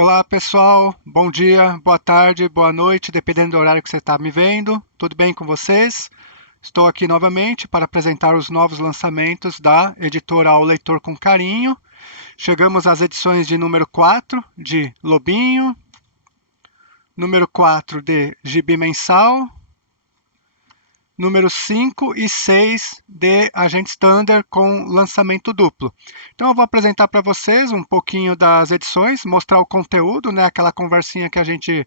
Olá pessoal, bom dia, boa tarde, boa noite, dependendo do horário que você está me vendo. Tudo bem com vocês? Estou aqui novamente para apresentar os novos lançamentos da editora O Leitor com Carinho. Chegamos às edições de número 4 de Lobinho, número 4 de Gibi Mensal, número 5 e 6 de Agentes Thunder com lançamento duplo. Então eu vou apresentar para vocês um pouquinho das edições, mostrar o conteúdo, né, aquela conversinha que a gente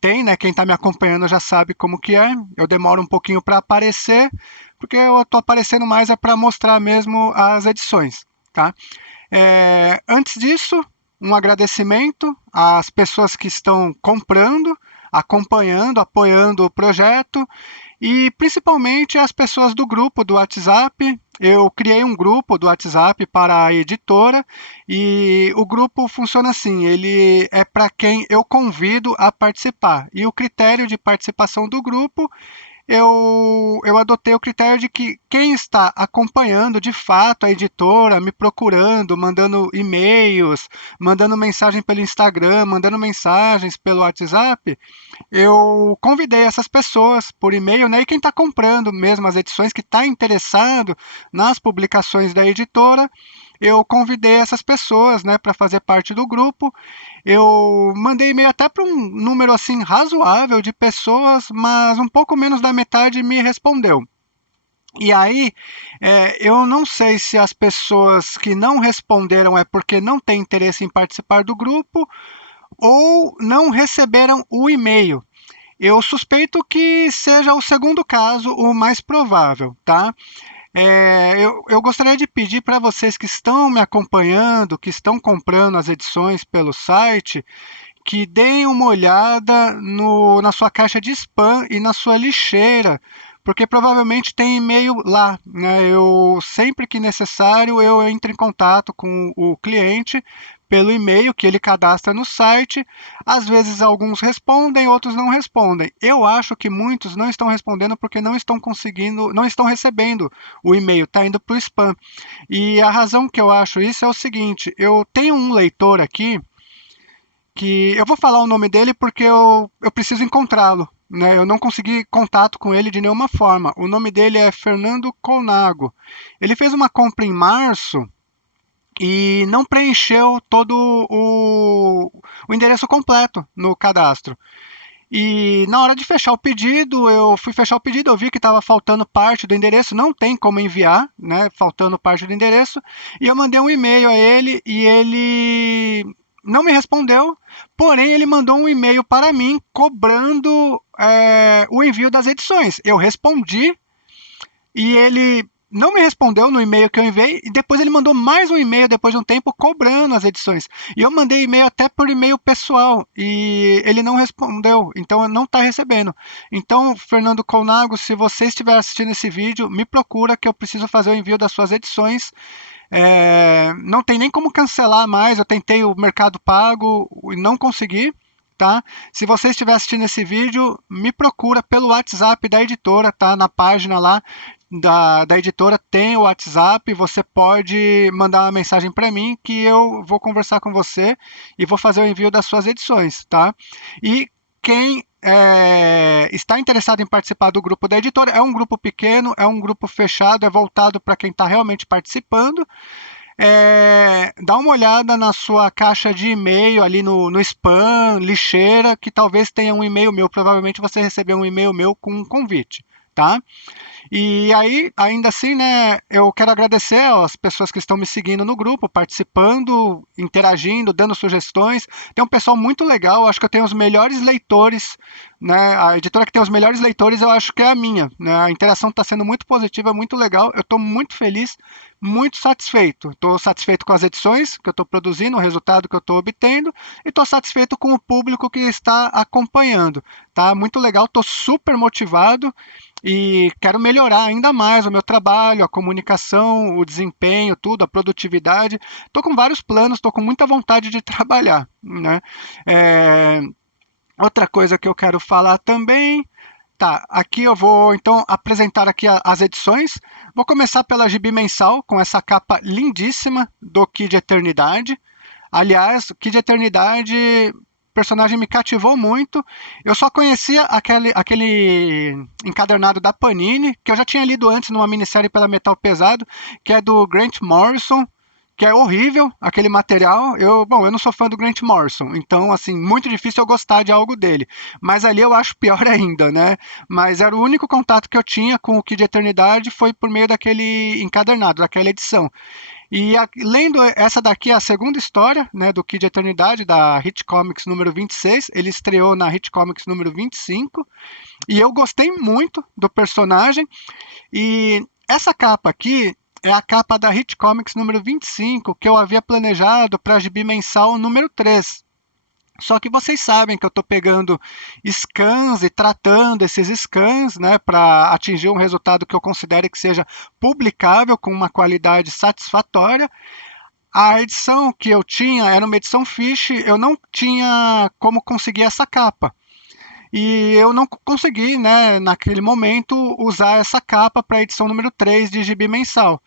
tem, né, quem está me acompanhando já sabe como que é. Eu demoro um pouquinho para aparecer, porque eu estou aparecendo mais para mostrar mesmo as edições, tá? Antes disso, um agradecimento às pessoas que estão comprando, acompanhando, apoiando o projeto e principalmente as pessoas do grupo do WhatsApp. Eu criei um grupo do WhatsApp para a editora e o grupo funciona assim, ele é para quem eu convido a participar. E o critério de participação do grupo eu adotei o critério de que quem está acompanhando de fato a editora, me procurando, mandando e-mails, mandando mensagem pelo Instagram, mandando mensagens pelo WhatsApp, eu convidei essas pessoas por e-mail, né? E quem está comprando mesmo as edições, que está interessado nas publicações da editora, eu convidei essas pessoas, né, para fazer parte do grupo. Eu mandei e-mail até para um número assim razoável de pessoas, mas um pouco menos da metade me respondeu. E aí, eu não sei se as pessoas que não responderam é porque não têm interesse em participar do grupo ou não receberam o e-mail. Eu suspeito que seja o segundo caso o mais provável, tá? Eu gostaria de pedir para vocês que estão me acompanhando, que estão comprando as edições pelo site, que deem uma olhada na sua caixa de spam e na sua lixeira, porque provavelmente tem e-mail lá, né? Eu sempre que necessário eu entro em contato com o cliente pelo e-mail que ele cadastra no site. Às vezes alguns respondem, outros não respondem. Eu acho que muitos não estão respondendo porque não estão conseguindo, não estão recebendo o e-mail, está indo para o spam. E a razão que eu acho isso é o seguinte: eu tenho um leitor aqui que eu vou falar o nome dele porque eu preciso encontrá-lo. Né? Eu não consegui contato com ele de nenhuma forma. O nome dele é Fernando Colnago. Ele fez uma compra em março e não preencheu todo o endereço completo no cadastro. E na hora de fechar o pedido, eu fui fechar o pedido, eu vi que estava faltando parte do endereço, não tem como enviar, né, faltando parte do endereço, e eu mandei um e-mail a ele e ele não me respondeu, porém ele mandou um e-mail para mim cobrando o envio das edições. Eu respondi e ele não me respondeu no e-mail que eu enviei e depois ele mandou mais um e-mail depois de um tempo cobrando as edições. E eu mandei e-mail até por e-mail pessoal e ele não respondeu, então não está recebendo. Então, Fernando Colnago, se você estiver assistindo esse vídeo, me procura que eu preciso fazer o envio das suas edições. Não tem nem como cancelar mais, eu tentei o Mercado Pago e não consegui. Tá? Se você estiver assistindo esse vídeo, me procura pelo WhatsApp da editora, tá? Na página lá da editora tem o WhatsApp, você pode mandar uma mensagem para mim que eu vou conversar com você e vou fazer o envio das suas edições, tá? E quem está interessado em participar do grupo da editora, é um grupo pequeno, é um grupo fechado, é voltado para quem está realmente participando. Dá uma olhada na sua caixa de e-mail ali no spam, lixeira, que talvez tenha um e-mail meu. Provavelmente você recebeu um e-mail meu com um convite, tá? E aí, ainda assim, né, eu quero agradecer às pessoas que estão me seguindo no grupo, participando, interagindo, dando sugestões. Tem um pessoal muito legal, acho que eu tenho os melhores leitores, né? A editora que tem os melhores leitores, eu acho que é a minha, né? A interação está sendo muito positiva, muito legal. Eu estou muito feliz, muito satisfeito. Estou satisfeito com as edições que eu estou produzindo, o resultado que eu estou obtendo, e estou satisfeito com o público que está acompanhando. Tá muito legal, estou super motivado e quero melhorar ainda mais o meu trabalho, a comunicação, o desempenho, tudo, a produtividade. Estou com vários planos, estou com muita vontade de trabalhar, né? É, Outra coisa que eu quero falar também, tá, aqui eu vou então apresentar aqui as edições. Vou começar pela Gibi Mensal, com essa capa lindíssima do Kid Eternidade. Aliás, Que de Eternidade, o personagem me cativou muito. Eu só conhecia aquele encadernado da Panini, que eu já tinha lido antes numa minissérie pela Metal Pesado, que é do Grant Morrison, que é horrível aquele material. Bom, eu não sou fã do Grant Morrison, então, assim, muito difícil eu gostar de algo dele. Mas ali eu acho pior ainda, né? Mas era o único contato que eu tinha com o Kid Eternidade foi por meio daquele encadernado, daquela edição. E lendo essa daqui, a segunda história, né, do Kid Eternidade, da Hit Comics número 26, ele estreou na Hit Comics número 25, e eu gostei muito do personagem, e essa capa aqui é a capa da Hit Comics número 25, que eu havia planejado para a gibi mensal número 3. Só que vocês sabem que eu estou pegando scans e tratando esses scans, né, para atingir um resultado que eu considere que seja publicável com uma qualidade satisfatória. A edição que eu tinha era uma edição Fish, eu não tinha como conseguir essa capa. E eu não consegui, né, naquele momento, usar essa capa para a edição número 3 de Gibi Mensal.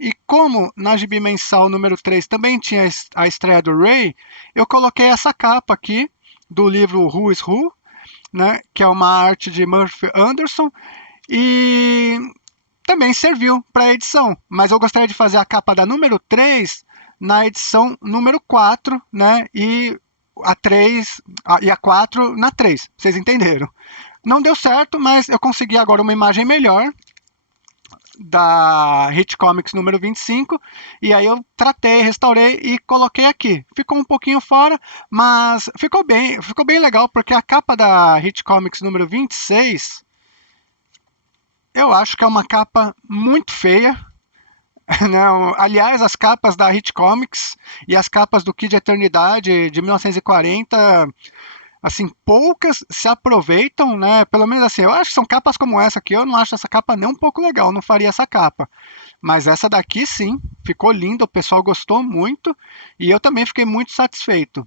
E como na Gibi Mensal número 3 também tinha a estreia do Ray, eu coloquei essa capa aqui do livro Who is Who, né, que é uma arte de Murphy Anderson, e também serviu para a edição. Mas eu gostaria de fazer a capa da número 3 na edição número 4, né, e a 3 e a 4 na 3, vocês entenderam. Não deu certo, mas eu consegui agora uma imagem melhor da Hit Comics número 25, e aí eu tratei, restaurei e coloquei aqui. Ficou um pouquinho fora, mas ficou bem legal, porque a capa da Hit Comics número 26, eu acho que é uma capa muito feia, né? Aliás, as capas da Hit Comics e as capas do Kid Eternidade de 1940, assim, poucas se aproveitam, né? Pelo menos assim, eu acho que são capas como essa aqui, eu não acho essa capa nem um pouco legal, não faria essa capa. Mas essa daqui sim, ficou linda, o pessoal gostou muito e eu também fiquei muito satisfeito.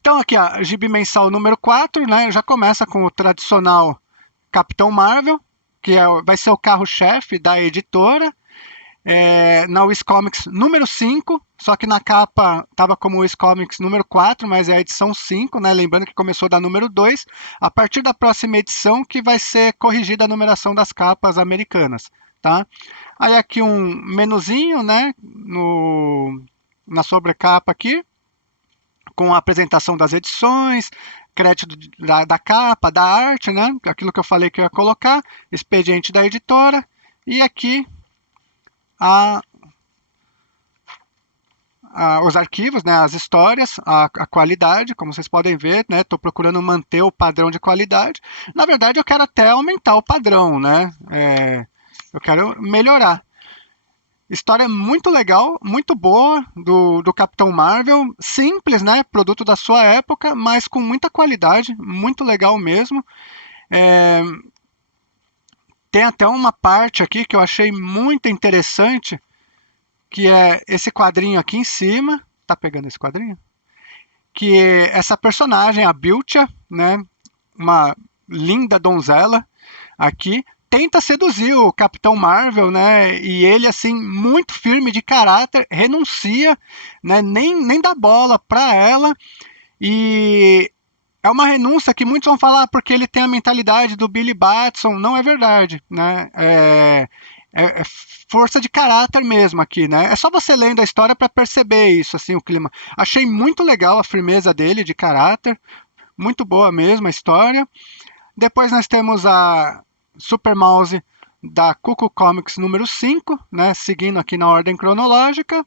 Então aqui, a Gibi Mensal número 4, né? Já começa com o tradicional Capitão Marvel, que vai ser o carro-chefe da editora. Na Wiz Comics número 5, só que na capa estava como Wiz Comics número 4, mas é a edição 5, né? Lembrando que começou da número 2, a partir da próxima edição que vai ser corrigida a numeração das capas americanas, tá? Aí aqui um menuzinho, né, na sobrecapa aqui, com a apresentação das edições, crédito da capa, da arte, né? Aquilo que eu falei que eu ia colocar, expediente da editora, e aqui a, os arquivos, né, as histórias, a qualidade, como vocês podem ver, né, estou procurando manter o padrão de qualidade. Na verdade, eu quero até aumentar o padrão, né? Eu quero melhorar. História muito legal, muito boa do Capitão Marvel, simples, né? Produto da sua época, mas com muita qualidade, muito legal mesmo. É, tem até uma parte aqui que eu achei muito interessante, que é esse quadrinho aqui em cima. Tá pegando esse quadrinho? Que é essa personagem, a Biltia, né? Uma linda donzela aqui, tenta seduzir o Capitão Marvel, né? E ele, assim, muito firme de caráter, renuncia, né? Nem dá bola para ela. E é uma renúncia que muitos vão falar porque ele tem a mentalidade do Billy Batson. Não é verdade, né? É força de caráter mesmo aqui, né? É só você lendo a história para perceber isso, assim, o clima. Achei muito legal a firmeza dele de caráter, muito boa mesmo a história. Depois nós temos a Super Mouse da Cuckoo Comics número 5, né? Seguindo aqui na ordem cronológica.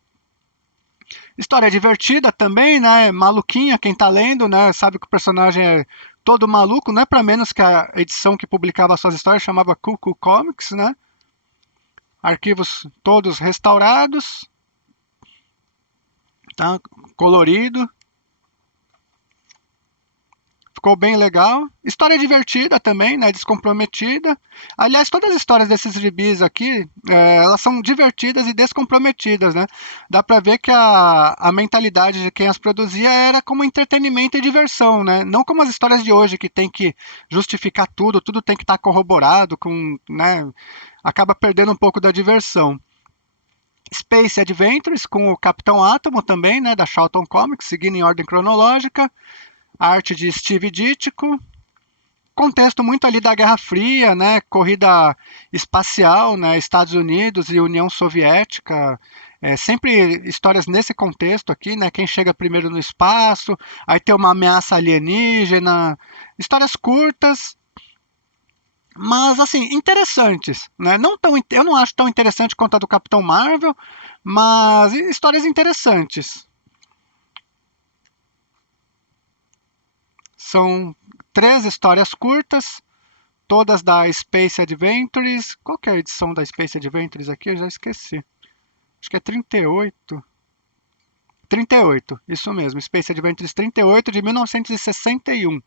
História divertida também, né? Maluquinha, quem tá lendo, né? Sabe que o personagem é todo maluco, não é para menos que a edição que publicava suas histórias chamava Cuckoo Comics, né? Arquivos todos restaurados, tá? Colorido. Ficou bem legal. História divertida também, né? Descomprometida. Aliás, todas as histórias desses gibis aqui, elas são divertidas e descomprometidas, né? Dá pra ver que a mentalidade de quem as produzia era como entretenimento e diversão, né? Não como as histórias de hoje, que tem que justificar tudo, tudo tem que estar corroborado com, né? Acaba perdendo um pouco da diversão. Space Adventures com o Capitão Átomo também, né, da Charlton Comics, seguindo em ordem cronológica. Arte de Steve Ditko. Contexto muito ali da Guerra Fria, né, corrida espacial, né, Estados Unidos e União Soviética. Sempre histórias nesse contexto aqui, né, quem chega primeiro no espaço, aí tem uma ameaça alienígena. Histórias curtas, mas assim, interessantes, né? Eu não acho tão interessante quanto a do Capitão Marvel, mas histórias interessantes. São 3 histórias curtas, todas da Space Adventures. Qual que é a edição da Space Adventures aqui? Eu já esqueci. Acho que é 38. 38, isso mesmo. Space Adventures 38 de 1961.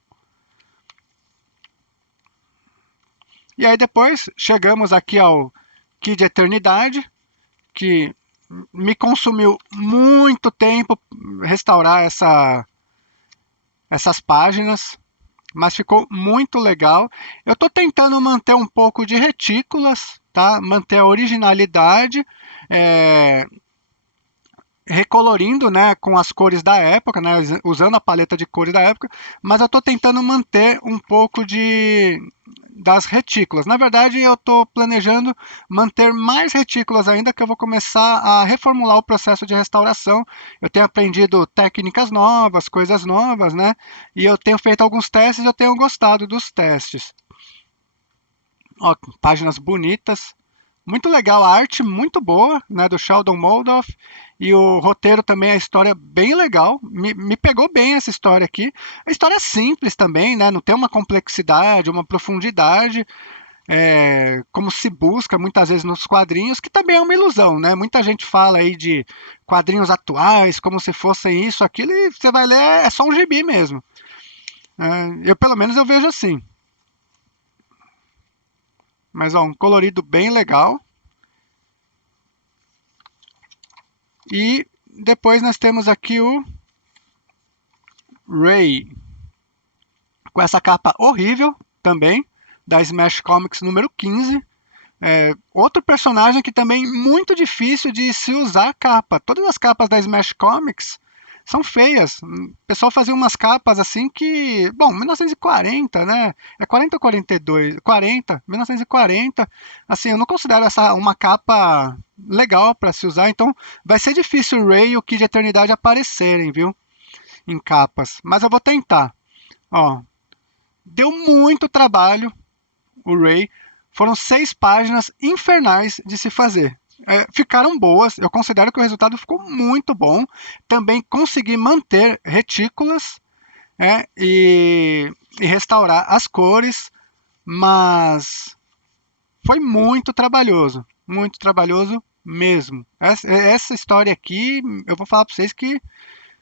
E aí depois chegamos aqui ao Kid Eternidade, que me consumiu muito tempo restaurar essas páginas, mas ficou muito legal. Eu estou tentando manter um pouco de retículas, tá? Manter a originalidade, recolorindo, né, com as cores da época, né, usando a paleta de cores da época, mas eu estou tentando manter um pouco das retículas. Na verdade, eu estou planejando manter mais retículas ainda, que eu vou começar a reformular o processo de restauração. Eu tenho aprendido técnicas novas, coisas novas, né? E eu tenho feito alguns testes e eu tenho gostado dos testes. Ó, páginas bonitas. Muito legal, a arte muito boa, né, do Sheldon Moldoff, e o roteiro também, a história bem legal, me pegou bem essa história aqui. A história é simples também, né, não tem uma complexidade, uma profundidade, como se busca muitas vezes nos quadrinhos, que também é uma ilusão, né? Muita gente fala aí de quadrinhos atuais, como se fossem isso, aquilo, e você vai ler, é só um gibi mesmo. Pelo menos eu vejo assim. Mas ó, um colorido bem legal. E depois nós temos aqui o Ray, com essa capa horrível também, da Smash Comics número 15. Outro personagem que também é muito difícil de se usar a capa. Todas as capas da Smash Comics são feias. O pessoal fazia umas capas assim que... Bom, 1940, né? É 40 ou 42? 40, 1940. Assim, eu não considero essa uma capa legal para se usar. Então, vai ser difícil o Ray e o Kid Eternidade aparecerem, viu? Em capas. Mas eu vou tentar. Ó, deu muito trabalho o Ray. Foram 6 páginas infernais de se fazer. Ficaram boas, eu considero que o resultado ficou muito bom. Também consegui manter retículas, e restaurar as cores, mas foi muito trabalhoso mesmo. Essa história aqui, eu vou falar para vocês que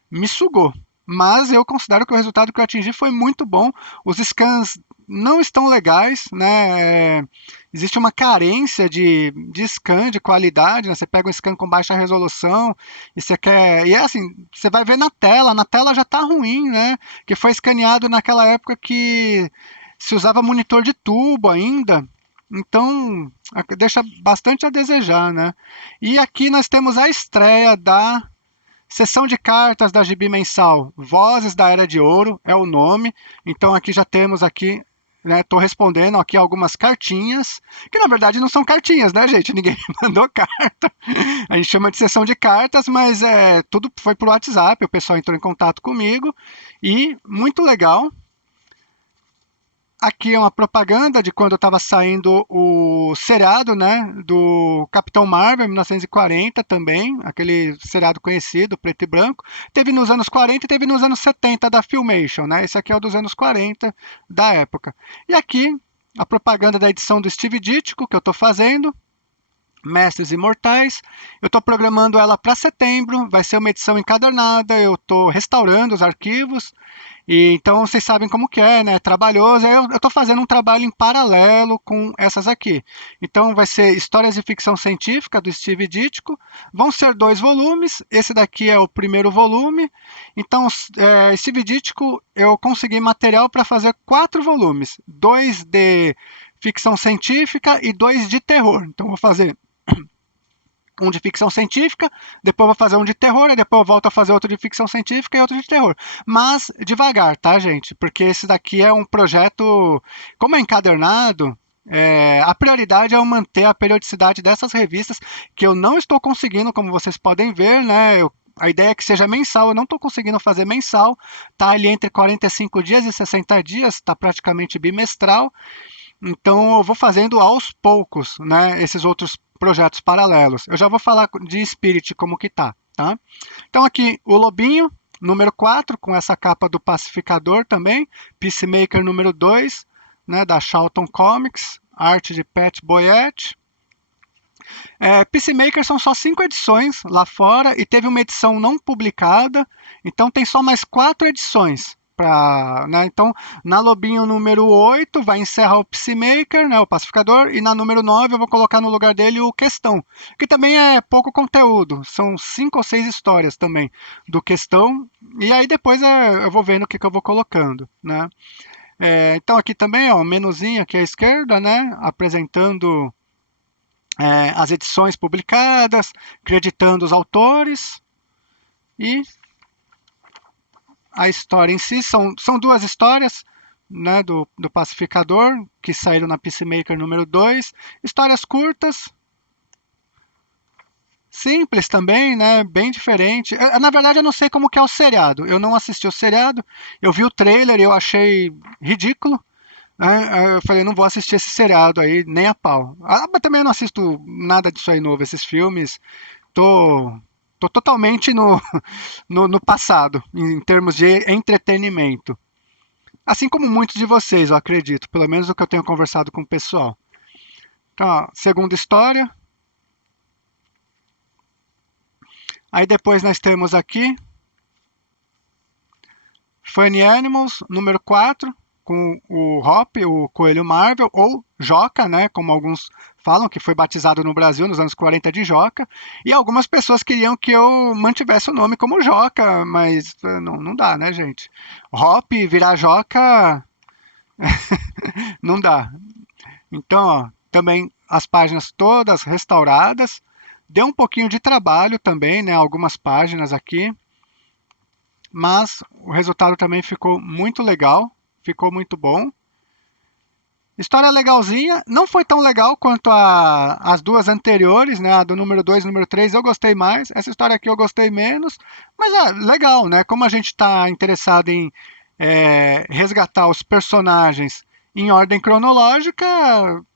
me sugou. Mas eu considero que o resultado que eu atingi foi muito bom. Os scans não estão legais, né? Existe uma carência de scan de qualidade, né? Você pega um scan com baixa resolução e você quer. E é assim, você vai ver na tela já está ruim, né? Que foi escaneado naquela época que se usava monitor de tubo ainda. Então, deixa bastante a desejar, né? E aqui nós temos a estreia da Sessão de cartas da Gibi Mensal, Vozes da Era de Ouro, é o nome. Então aqui já temos aqui, né, estou respondendo aqui algumas cartinhas, que na verdade não são cartinhas, né, gente? Ninguém mandou carta. A gente chama de sessão de cartas, mas tudo foi por WhatsApp, o pessoal entrou em contato comigo e muito legal. Aqui é uma propaganda de quando estava saindo o seriado, né, do Capitão Marvel, em 1940 também, aquele seriado conhecido, preto e branco. Teve nos anos 40 e teve nos anos 70 da Filmation, né? Esse aqui é o dos anos 40 da época. E aqui a propaganda da edição do Steve Ditko que eu estou fazendo, Mestres Imortais. Eu estou programando ela para setembro, vai ser uma edição encadernada, eu estou restaurando os arquivos. E então vocês sabem como que é, né? Trabalhoso. Eu estou fazendo um trabalho em paralelo com essas aqui. Então vai ser Histórias de Ficção Científica do Steve Ditko. Vão ser 2 volumes. Esse daqui é o primeiro volume. Então, Steve Ditko, eu consegui material para fazer 4 volumes. 2 de ficção científica e 2 de terror. Então vou fazer um de ficção científica, depois vou fazer um de terror, e depois eu volto a fazer outro de ficção científica e outro de terror. Mas devagar, tá, gente? Porque esse daqui é um projeto, como é encadernado, a prioridade é eu manter a periodicidade dessas revistas, que eu não estou conseguindo, como vocês podem ver, né? A ideia é que seja mensal, eu não estou conseguindo fazer mensal, tá ali entre 45 dias e 60 dias, está praticamente bimestral. Então eu vou fazendo aos poucos, né, esses outros projetos paralelos. Eu já vou falar de Spirit como que tá? Então aqui o Lobinho, número 4, com essa capa do Pacificador também, Peacemaker número 2, né, da Charlton Comics, arte de Pat Boyette. Peacemaker são só 5 edições lá fora e teve uma edição não publicada, então tem só mais 4 edições. Né? Então, na Lobinho número 8 vai encerrar o Peacemaker, né, o Pacificador, e na número 9 eu vou colocar no lugar dele o Questão, que também é pouco conteúdo, são 5 ou 6 histórias também do Questão, e aí depois eu vou vendo o que eu vou colocando, né? Então aqui também, ó, o menuzinho aqui à esquerda, né, apresentando as edições publicadas, creditando os autores e a história em si. São 2 histórias, né, do Pacificador, que saíram na Peacemaker número 2. Histórias curtas, simples também, né, bem diferente. Na verdade, eu não sei como que é o seriado. Eu não assisti o seriado, eu vi o trailer e eu achei ridículo. Eu falei, não vou assistir esse seriado aí, nem a pau. Mas também eu não assisto nada disso aí novo, esses filmes. Tô, tô totalmente no passado, em termos de entretenimento. Assim como muitos de vocês, eu acredito, pelo menos o que eu tenho conversado com o pessoal. Então, ó, segunda história. Aí depois nós temos aqui Funny Animals, número 4, com o Hop, o Coelho Marvel, ou Joca, né, como alguns falam, que foi batizado no Brasil nos anos 40 de Joca, e algumas pessoas queriam que eu mantivesse o nome como Joca, mas não dá, né, gente? Hop virar Joca, não dá. Então, ó, também as páginas todas restauradas, deu um pouquinho de trabalho também, né, algumas páginas aqui, mas o resultado também ficou muito legal, ficou muito bom. História legalzinha, não foi tão legal quanto as 2 anteriores, né? A do número 2 e número 3 eu gostei mais, essa história aqui eu gostei menos, mas legal, né? Como a gente está interessado em resgatar os personagens em ordem cronológica,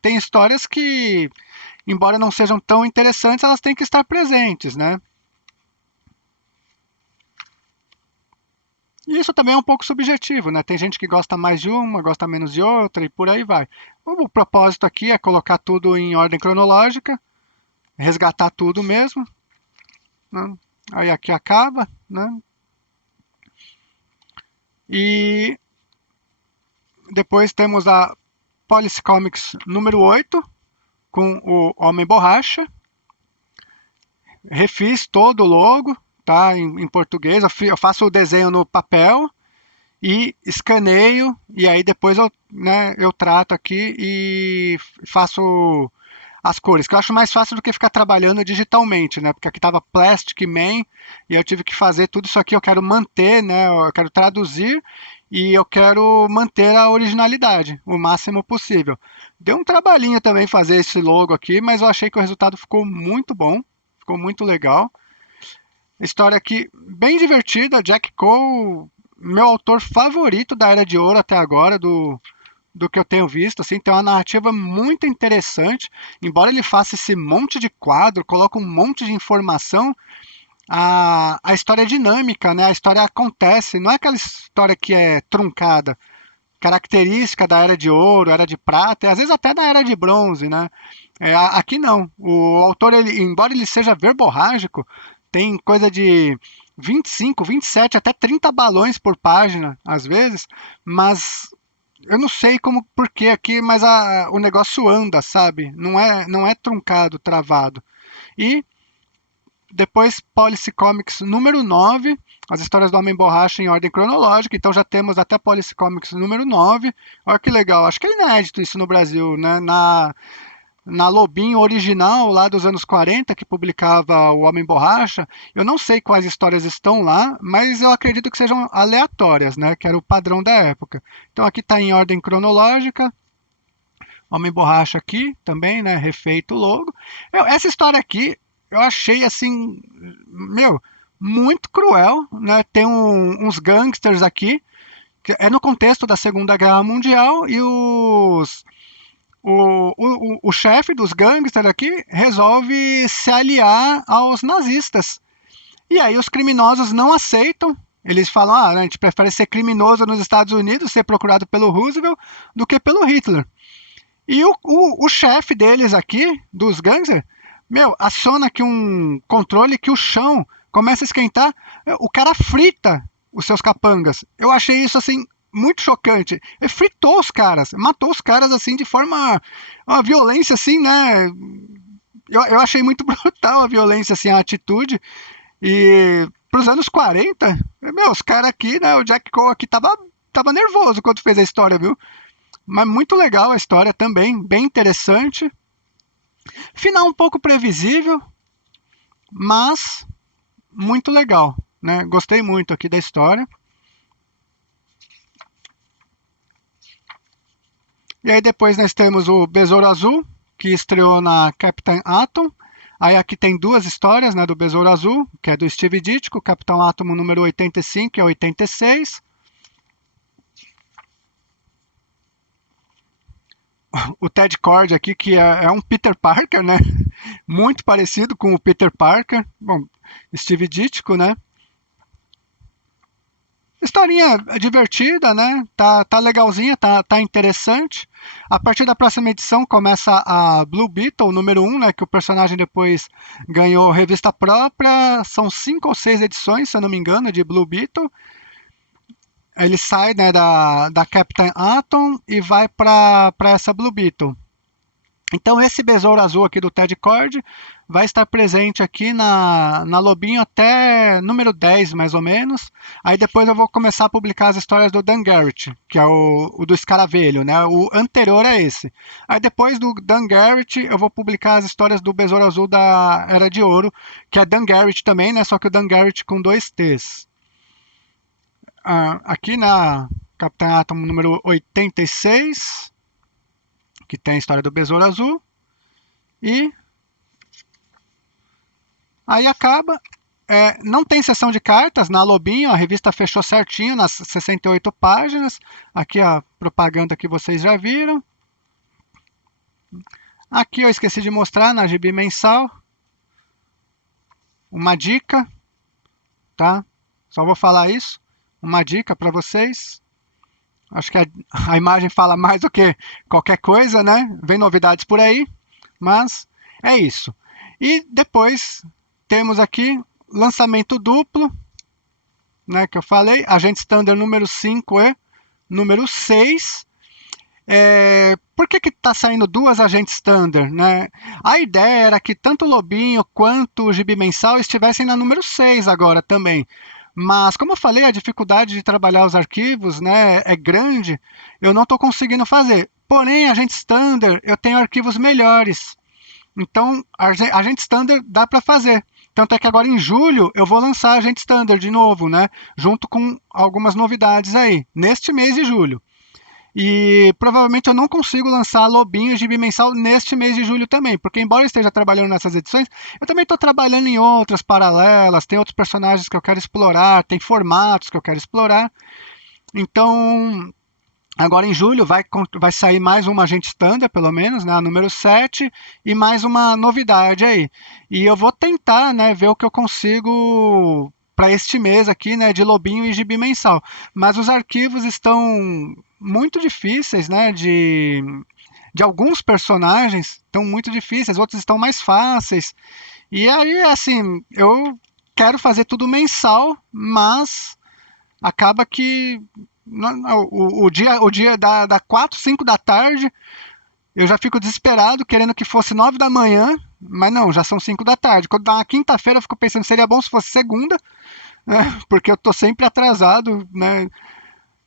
tem histórias que, embora não sejam tão interessantes, elas têm que estar presentes, né? E isso também é um pouco subjetivo, né? Tem gente que gosta mais de uma, gosta menos de outra e por aí vai. O propósito aqui é colocar tudo em ordem cronológica, resgatar tudo mesmo, né? Aí aqui acaba, né? E depois temos a Policy Comics número 8, com o Homem Borracha. Refiz todo o logo, tá? Em português. Eu faço o desenho no papel e escaneio, e aí depois eu trato aqui e faço as cores, que eu acho mais fácil do que ficar trabalhando digitalmente, né? Porque aqui estava Plastic Man e eu tive que fazer tudo isso aqui. Eu quero manter, né? Eu quero traduzir e eu quero manter a originalidade o máximo possível. Deu um trabalhinho também fazer esse logo aqui, mas eu achei que o resultado ficou muito bom, ficou muito legal. História aqui bem divertida, Jack Cole, meu autor favorito da Era de Ouro até agora, do que eu tenho visto, assim, tem uma narrativa muito interessante, embora ele faça esse monte de quadro, coloca um monte de informação, a história é dinâmica, né? A história acontece, não é aquela história que é truncada, característica da Era de Ouro, Era de Prata, e às vezes até da Era de Bronze, né? Aqui não, o autor, embora ele seja verborrágico, tem coisa de 25, 27, até 30 balões por página, às vezes, mas eu não sei como, por que aqui, mas o negócio anda, sabe? Não é truncado, travado. E depois Policy Comics número 9, as histórias do Homem Borracha em ordem cronológica, então já temos até Policy Comics número 9. Olha que legal, acho que é inédito isso no Brasil, né? na Lobinho original, lá dos anos 40, que publicava o Homem Borracha. Eu não sei quais histórias estão lá, mas eu acredito que sejam aleatórias, né? Que era o padrão da época. Então aqui está em ordem cronológica. Homem Borracha aqui também, né? Refeito logo. Essa história aqui eu achei assim, meu, muito cruel, né? Tem uns gangsters aqui, que é no contexto da Segunda Guerra Mundial, e o chefe dos gangsters aqui resolve se aliar aos nazistas. E aí os criminosos não aceitam. Eles falam, a gente prefere ser criminoso nos Estados Unidos, ser procurado pelo Roosevelt, do que pelo Hitler. E o chefe deles aqui, dos gangsters, meu, aciona aqui um controle que o chão começa a esquentar, o cara frita os seus capangas. Eu achei isso assim muito chocante. Ele fritou os caras, matou os caras assim de forma, uma violência assim, né? Eu achei muito brutal a violência, assim, a atitude. E para os anos 40, meu, os caras aqui, né? O Jack Cole aqui tava nervoso quando fez a história, viu? Mas muito legal a história também, bem interessante. Final um pouco previsível, mas muito legal, né? Gostei muito aqui da história. E aí depois nós temos o Besouro Azul, que estreou na Capitã Atom. Aí aqui tem duas histórias, né, do Besouro Azul, que é do Steve Ditko, Capitão Átomo número 85 e 86. O Ted Cord aqui, que é um Peter Parker, né? Muito parecido com o Peter Parker. Bom, Steve Ditko, né? Historinha divertida, né? Tá legalzinha, tá interessante. A partir da próxima edição começa a Blue Beetle, número 1, né? Que o personagem depois ganhou revista própria. São 5 ou 6 edições, se eu não me engano, de Blue Beetle. Ele sai, né, da Captain Atom e vai para essa Blue Beetle. Então esse besouro azul aqui do Ted Cord vai estar presente aqui na Lobinho até número 10, mais ou menos. Aí depois eu vou começar a publicar as histórias do Dan Garrett, que é o do Escaravelho, né? O anterior a esse. Aí depois do Dan Garrett eu vou publicar as histórias do Besouro Azul da Era de Ouro, que é Dan Garrett também, né? Só que o Dan Garrett com 2 T's. Aqui na Capitã Átomo número 86, que tem a história do Besouro Azul. E aí acaba. Não tem sessão de cartas na Lobinho, a revista fechou certinho nas 68 páginas. Aqui a propaganda que vocês já viram. Aqui eu esqueci de mostrar na Gibi Mensal uma dica, tá? Só vou falar isso. Uma dica para vocês. Acho que a imagem fala mais do que qualquer coisa, né? Vem novidades por aí, mas é isso. E depois temos aqui lançamento duplo, né, que eu falei, Agente Standard número 5 e número 6. Por que está saindo duas Agentes Standard? Né? A ideia era que tanto o Lobinho quanto o Gibi Mensal estivessem na número 6 agora também. Mas, como eu falei, a dificuldade de trabalhar os arquivos, né, é grande, eu não estou conseguindo fazer. Porém, Agente Standard, eu tenho arquivos melhores. Então, Agente Standard dá para fazer. Tanto é que agora em julho eu vou lançar Agente Standard de novo, né? Junto com algumas novidades aí, neste mês de julho. E provavelmente eu não consigo lançar Lobinho e Gibi Mensal neste mês de julho também, porque embora eu esteja trabalhando nessas edições, eu também estou trabalhando em outras paralelas, tem outros personagens que eu quero explorar, tem formatos que eu quero explorar. Então, agora em julho vai sair mais uma Agente Standard, pelo menos, né, a número 7, e mais uma novidade aí. E eu vou tentar, né, ver o que eu consigo para este mês aqui, né, de Lobinho e Gibi Mensal. Mas os arquivos estão muito difíceis, né, de alguns personagens estão muito difíceis, outros estão mais fáceis. E aí, assim, eu quero fazer tudo mensal, mas acaba que o dia dá 4, 5 da tarde, eu já fico desesperado, querendo que fosse 9 da manhã, mas não, já são 5 da tarde. Quando dá uma quinta-feira, eu fico pensando, seria bom se fosse segunda, né, porque eu tô sempre atrasado, né?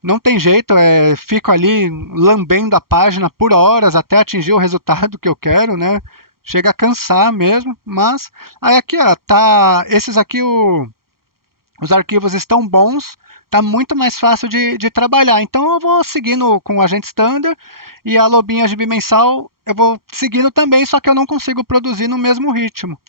não tem jeito, fico ali lambendo a página por horas até atingir o resultado que eu quero, né? Chega a cansar mesmo, mas aí aqui, ó, tá, esses aqui os arquivos estão bons, tá muito mais fácil de trabalhar. Então eu vou seguindo com o agente standard e a lobinha de bimensal eu vou seguindo também, só que eu não consigo produzir no mesmo ritmo,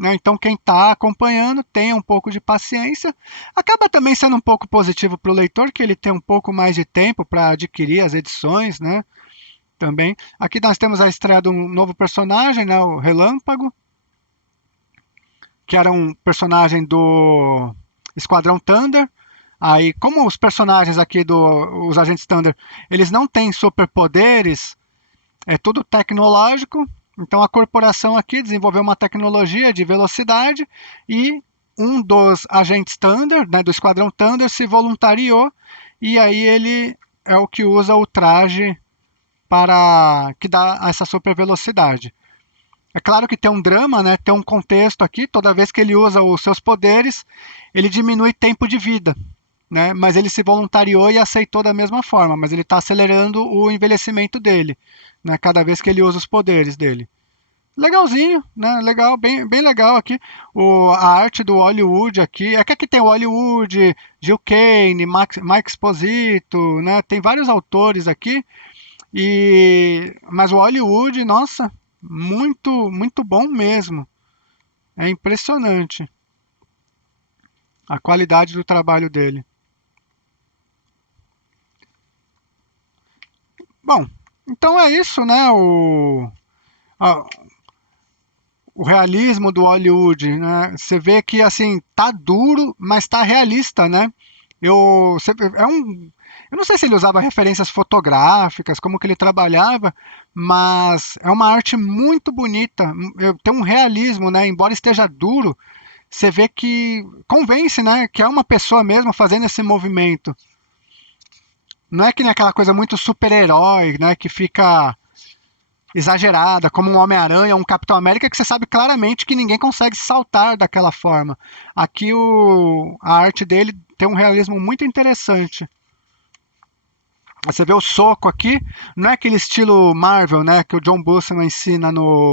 né? Então, quem está acompanhando, tenha um pouco de paciência. Acaba também sendo um pouco positivo para o leitor, que ele tem um pouco mais de tempo para adquirir as edições, né? Também. Aqui nós temos a estreia de um novo personagem, né? O Relâmpago, que era um personagem do Esquadrão Thunder. Aí, como os personagens aqui os agentes Thunder, eles não têm superpoderes, é tudo tecnológico. Então a corporação aqui desenvolveu uma tecnologia de velocidade e um dos agentes Thunder, né, do Esquadrão Thunder, se voluntariou e aí ele é o que usa o traje para que dá essa super velocidade. É claro que tem um drama, né, tem um contexto aqui, toda vez que ele usa os seus poderes, ele diminui tempo de vida, né, mas ele se voluntariou e aceitou da mesma forma, mas ele está acelerando o envelhecimento dele, né, cada vez que ele usa os poderes dele. Legalzinho, né? Legal, bem legal aqui. A arte do Hollywood aqui. É que aqui tem o Hollywood, Gil Kane, Mike Esposito, né? Tem vários autores aqui. Mas o Hollywood, nossa, muito bom mesmo. É impressionante a qualidade do trabalho dele. Bom, então é isso, né? A- o realismo do Hollywood, né? Você vê que assim tá duro, mas tá realista, né? Eu não sei se ele usava referências fotográficas, como que ele trabalhava, mas é uma arte muito bonita. Tem um realismo, né? Embora esteja duro, você vê que convence, né? Que é uma pessoa mesmo fazendo esse movimento. Não é que nem aquela coisa muito super-herói, né? Que fica exagerada, como um Homem-Aranha, um Capitão América, que você sabe claramente que ninguém consegue saltar daquela forma. Aqui a arte dele tem um realismo muito interessante. Você vê o soco aqui, não é aquele estilo Marvel, né, que o John Buscema ensina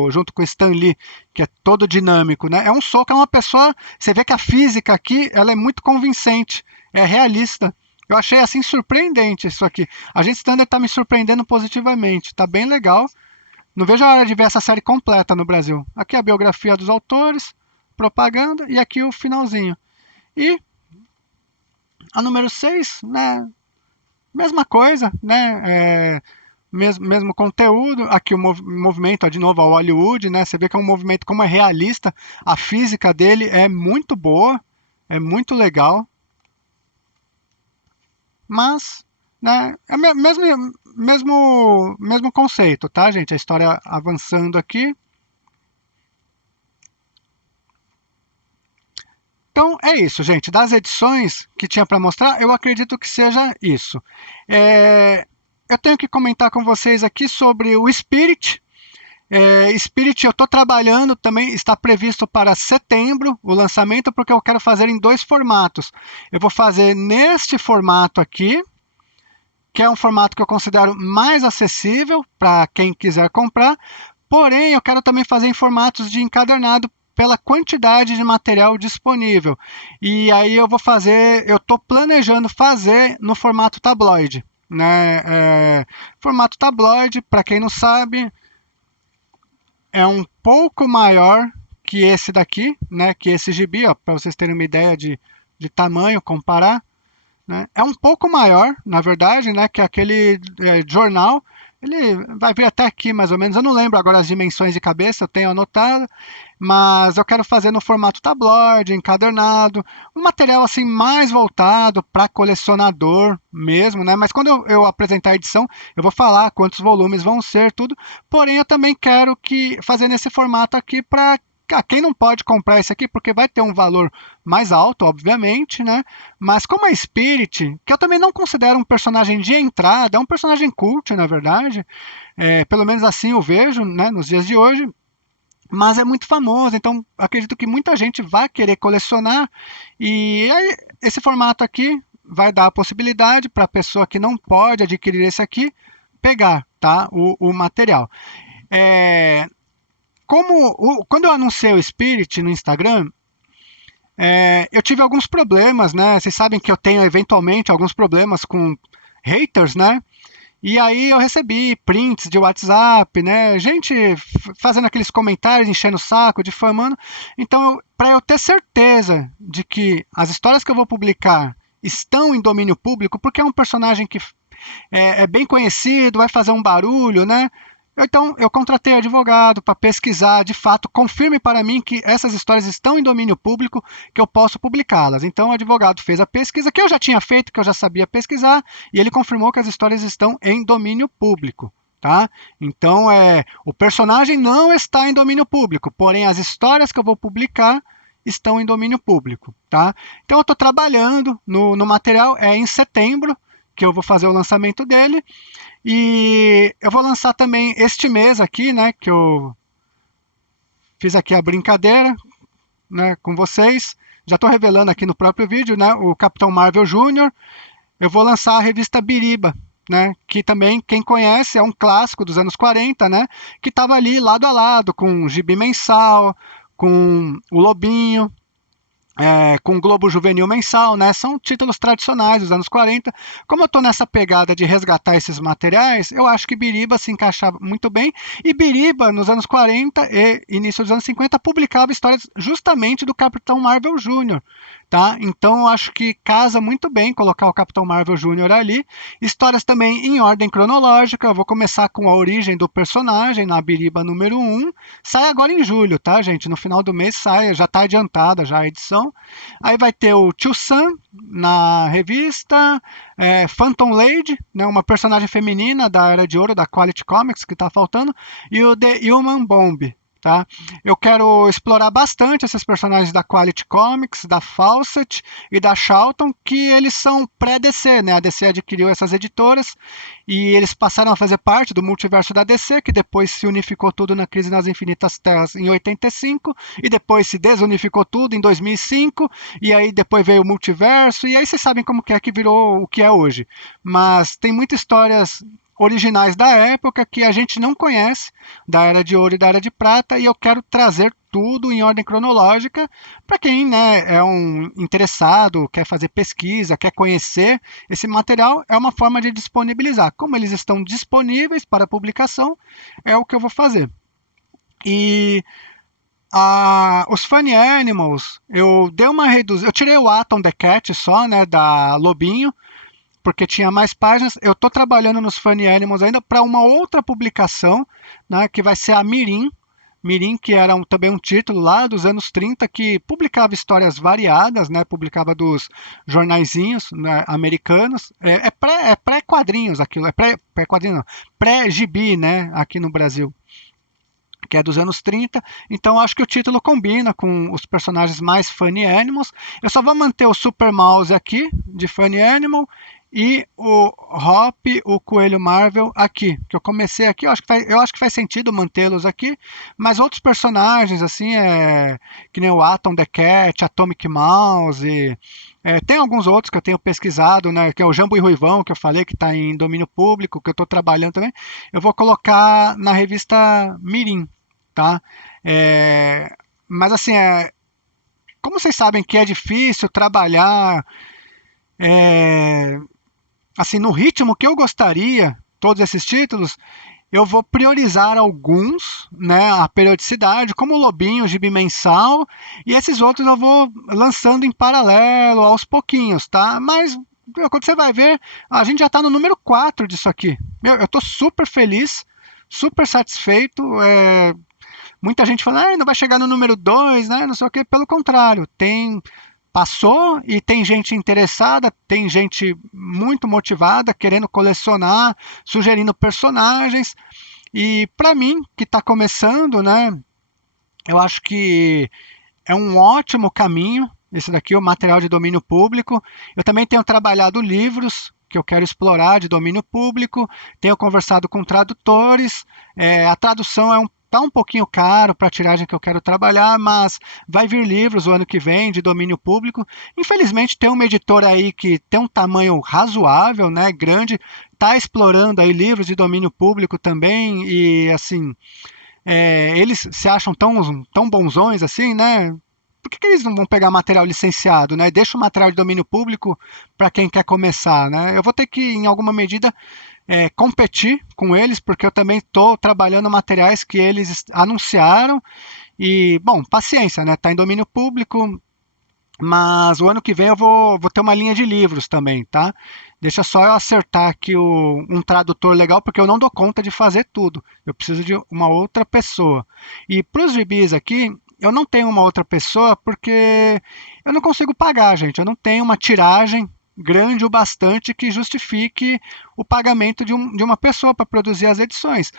junto com o Stan Lee, que é todo dinâmico, né? É um soco, é uma pessoa, você vê que a física aqui, ela é muito convincente, é realista. Eu achei assim surpreendente isso aqui. A gente Standard está me surpreendendo positivamente, tá bem legal. Não vejo a hora de ver essa série completa no Brasil. Aqui a biografia dos autores, propaganda e aqui o finalzinho. E a número 6, né? Mesma coisa, né? Mesmo conteúdo. Aqui o movimento, ó, de novo, ao Hollywood, né? Você vê que é um movimento como é realista. A física dele é muito boa, é muito legal. Mas, né? É mesmo conceito, tá, gente? A história avançando aqui. Então é isso, gente. Das edições que tinha para mostrar, eu acredito que seja isso. Eu tenho que comentar com vocês aqui sobre o Spirit. Spirit eu estou trabalhando, também está previsto para setembro o lançamento, porque eu quero fazer em dois formatos. Eu vou fazer neste formato aqui, que é um formato que eu considero mais acessível para quem quiser comprar. Porém, eu quero também fazer em formatos de encadernado pela quantidade de material disponível. E aí eu estou planejando fazer no formato tabloide, né? Formato tabloide, para quem não sabe, é um pouco maior que esse daqui, né? Que esse gibi, para vocês terem uma ideia de tamanho, comparar. Né? É um pouco maior, na verdade, né, que aquele jornal. Ele vai vir até aqui, mais ou menos. Eu não lembro agora as dimensões de cabeça, eu tenho anotado, mas eu quero fazer no formato tabloide, encadernado, um material assim mais voltado para colecionador mesmo, né? Mas quando eu apresentar a edição, eu vou falar quantos volumes vão ser, tudo. Porém, eu também quero fazer nesse formato aqui para quem não pode comprar esse aqui, porque vai ter um valor mais alto, obviamente, né? Mas como a Spirit, que eu também não considero um personagem de entrada, é um personagem cult, na verdade, pelo menos assim eu vejo, né, nos dias de hoje, mas é muito famoso, então acredito que muita gente vai querer colecionar, e aí, esse formato aqui vai dar a possibilidade para a pessoa que não pode adquirir esse aqui, pegar, tá? O material. Quando eu anunciei o Spirit no Instagram, eu tive alguns problemas, né? Vocês sabem que eu tenho eventualmente alguns problemas com haters, né? E aí eu recebi prints de WhatsApp, né? Gente fazendo aqueles comentários, enchendo o saco, difamando. Então, para eu ter certeza de que as histórias que eu vou publicar estão em domínio público, porque é um personagem que é bem conhecido, vai fazer um barulho, né? Então, eu contratei advogado para pesquisar, de fato, confirme para mim que essas histórias estão em domínio público, que eu posso publicá-las. Então, o advogado fez a pesquisa, que eu já tinha feito, que eu já sabia pesquisar, e ele confirmou que as histórias estão em domínio público. Tá? Então, o personagem não está em domínio público, porém, as histórias que eu vou publicar estão em domínio público. Tá? Então, eu estou trabalhando no material, em setembro, que eu vou fazer o lançamento dele. E eu vou lançar também este mês aqui, né, que eu fiz aqui a brincadeira, né, com vocês. Já estou revelando aqui no próprio vídeo, né, o Capitão Marvel Júnior. Eu vou lançar a revista Biriba, né, que também, quem conhece, é um clássico dos anos 40, né, que estava ali lado a lado com o Gibi Mensal, com o Lobinho, com o Globo Juvenil Mensal, né? São títulos tradicionais dos anos 40. Como eu estou nessa pegada de resgatar esses materiais, eu acho que Biriba se encaixava muito bem. E Biriba, nos anos 40 e início dos anos 50, publicava histórias justamente do Capitão Marvel Júnior. Tá? Então eu acho que casa muito bem colocar o Capitão Marvel Júnior ali. Histórias também em ordem cronológica. Eu vou começar com a origem do personagem na Biriba número 1. Sai agora em julho, tá, gente? No final do mês sai, já está adiantada já a edição. Aí vai ter o Tio Sam na revista, Phantom Lady, né, uma personagem feminina da Era de Ouro da Quality Comics que está faltando, e o The Human Bomb. Tá? Eu quero explorar bastante esses personagens da Quality Comics, da Fawcett e da Charlton, que eles são pré-DC, né? A DC adquiriu essas editoras e eles passaram a fazer parte do multiverso da DC, que depois se unificou tudo na Crise nas Infinitas Terras em 85, e depois se desunificou tudo em 2005, e aí depois veio o multiverso, e aí vocês sabem como que virou o que é hoje. Mas tem muitas histórias originais da época que a gente não conhece, da Era de Ouro e da Era de Prata, e eu quero trazer tudo em ordem cronológica para quem, né, é um interessado, quer fazer pesquisa, quer conhecer esse material, é uma forma de disponibilizar. Como eles estão disponíveis para publicação, é o que eu vou fazer. E os Funny Animals, eu dei uma reduzida, eu tirei o Atom the Cat só, né, da Lobinho, porque tinha mais páginas. Eu estou trabalhando nos Funny Animals ainda para uma outra publicação, né, que vai ser a Mirim. Mirim, que era também um título lá dos anos 30, que publicava histórias variadas, né, publicava dos jornaizinhos, né, americanos. É pré-quadrinhos aquilo, pré-quadrinho não, pré-gibi, né, aqui no Brasil, que é dos anos 30, então acho que o título combina com os personagens mais Funny Animals. Eu só vou manter o Super Mouse aqui, de Funny Animal, e o Hop, o Coelho Marvel aqui, que eu comecei aqui, eu acho que faz sentido mantê-los aqui, mas outros personagens, assim, que nem o Atom the Cat, Atomic Mouse, tem alguns outros que eu tenho pesquisado, né, que é o Jambo e Ruivão, que eu falei que está em domínio público, que eu estou trabalhando também, eu vou colocar na revista Mirim, tá? Mas assim, como vocês sabem que é difícil trabalhar assim, no ritmo que eu gostaria, todos esses títulos, eu vou priorizar alguns, né, a periodicidade, como o Lobinho, o Gibi Mensal, e esses outros eu vou lançando em paralelo, aos pouquinhos, tá? Mas quando você vai ver, a gente já está no número 4 disso aqui. Eu estou super feliz, super satisfeito. Muita gente fala, não vai chegar no número 2, né? Não sei o que. Pelo contrário, passou e tem gente interessada, tem gente muito motivada, querendo colecionar, sugerindo personagens. E para mim, que está começando, né, eu acho que é um ótimo caminho, esse daqui, o material de domínio público. Eu também tenho trabalhado livros que eu quero explorar de domínio público, tenho conversado com tradutores, a tradução é um tá um pouquinho caro para a tiragem que eu quero trabalhar, mas vai vir livros o ano que vem de domínio público. Infelizmente tem uma editora aí que tem um tamanho razoável, né, grande, está explorando aí livros de domínio público também e assim eles se acham tão bonzões assim, né? Por que eles não vão pegar material licenciado, né? Deixa o material de domínio público para quem quer começar, né? Eu vou ter que, em alguma medida, competir com eles, porque eu também estou trabalhando materiais que eles anunciaram e, bom, paciência, né? Está em domínio público, mas o ano que vem eu vou ter uma linha de livros também, tá? Deixa só eu acertar aqui um tradutor legal, porque eu não dou conta de fazer tudo. Eu preciso de uma outra pessoa. E para os gibis aqui, eu não tenho uma outra pessoa porque eu não consigo pagar, gente. Eu não tenho uma tiragem grande o bastante que justifique o pagamento de uma pessoa para produzir as edições.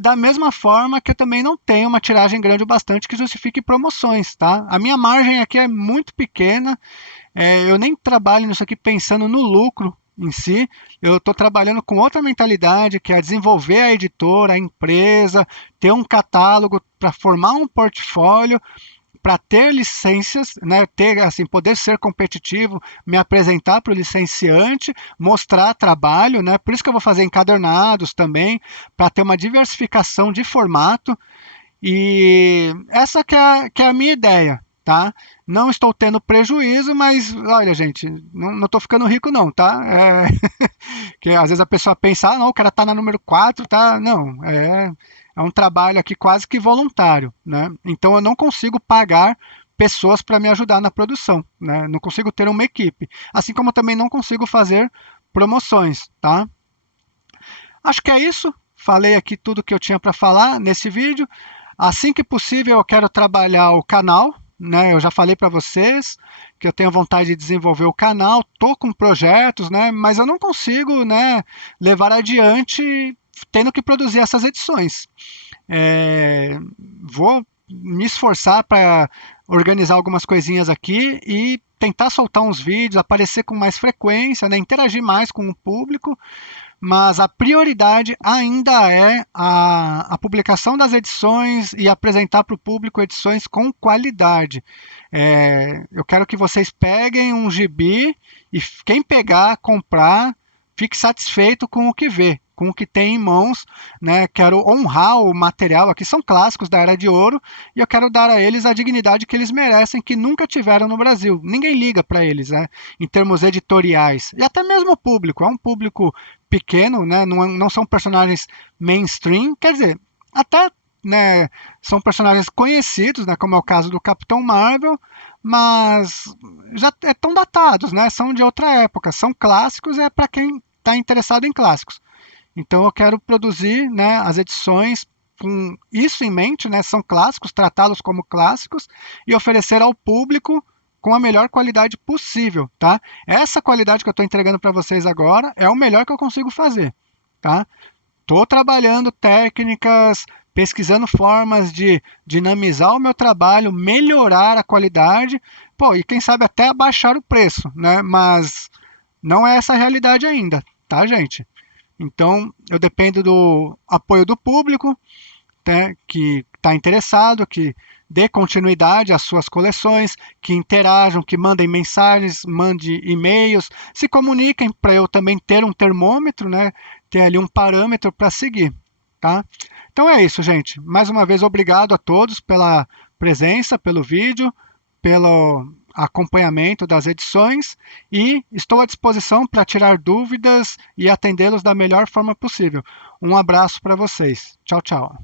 Da mesma forma que eu também não tenho uma tiragem grande o bastante que justifique promoções, tá? A minha margem aqui é muito pequena, eu nem trabalho nisso aqui pensando no lucro em si, eu estou trabalhando com outra mentalidade, que é desenvolver a editora, a empresa, ter um catálogo para formar um portfólio, para ter licenças, né, ter assim, poder ser competitivo, me apresentar para o licenciante, mostrar trabalho, né, por isso que eu vou fazer encadernados também, para ter uma diversificação de formato, e essa que é a minha ideia, tá? Não estou tendo prejuízo, mas olha, gente, não estou ficando rico não, tá? Que às vezes a pessoa pensa, não, o cara está na número 4, tá? Não, é um trabalho aqui quase que voluntário, né? Então eu não consigo pagar pessoas para me ajudar na produção, né? Não consigo ter uma equipe. Assim como eu também não consigo fazer promoções, tá? Acho que é isso. Falei aqui tudo que eu tinha para falar nesse vídeo. Assim que possível, eu quero trabalhar o canal, né? Eu já falei para vocês que eu tenho vontade de desenvolver o canal, tô com projetos, né? Mas eu não consigo, né, levar adiante tendo que produzir essas edições. Vou me esforçar para organizar algumas coisinhas aqui e tentar soltar uns vídeos, aparecer com mais frequência, né, interagir mais com o público, mas a prioridade ainda é a publicação das edições e apresentar para o público edições com qualidade. Eu quero que vocês peguem um gibi e quem pegar, comprar, fique satisfeito com o que vê, com o que tem em mãos, né? Quero honrar o material, aqui são clássicos da Era de Ouro, e eu quero dar a eles a dignidade que eles merecem, que nunca tiveram no Brasil. Ninguém liga para eles, né? Em termos editoriais. E até mesmo o público, é um público pequeno, né? Não são personagens mainstream, quer dizer, até, né, são personagens conhecidos, né, como é o caso do Capitão Marvel, mas já estão datados, né? São de outra época, são clássicos, é para quem está interessado em clássicos. Então eu quero produzir, né, as edições com isso em mente, né, são clássicos, tratá-los como clássicos e oferecer ao público com a melhor qualidade possível, tá? Essa qualidade que eu estou entregando para vocês agora é o melhor que eu consigo fazer, tá? Estou trabalhando técnicas, pesquisando formas de dinamizar o meu trabalho, melhorar a qualidade, pô, e quem sabe até abaixar o preço, né? Mas não é essa a realidade ainda, tá, gente? Então, eu dependo do apoio do público, né, que está interessado, que dê continuidade às suas coleções, que interajam, que mandem mensagens, mandem e-mails, se comuniquem para eu também ter um termômetro, né, ter ali um parâmetro para seguir, tá? Então é isso, gente. Mais uma vez, obrigado a todos pela presença, pelo vídeo, pelo acompanhamento das edições e estou à disposição para tirar dúvidas e atendê-los da melhor forma possível. Um abraço para vocês. Tchau, tchau.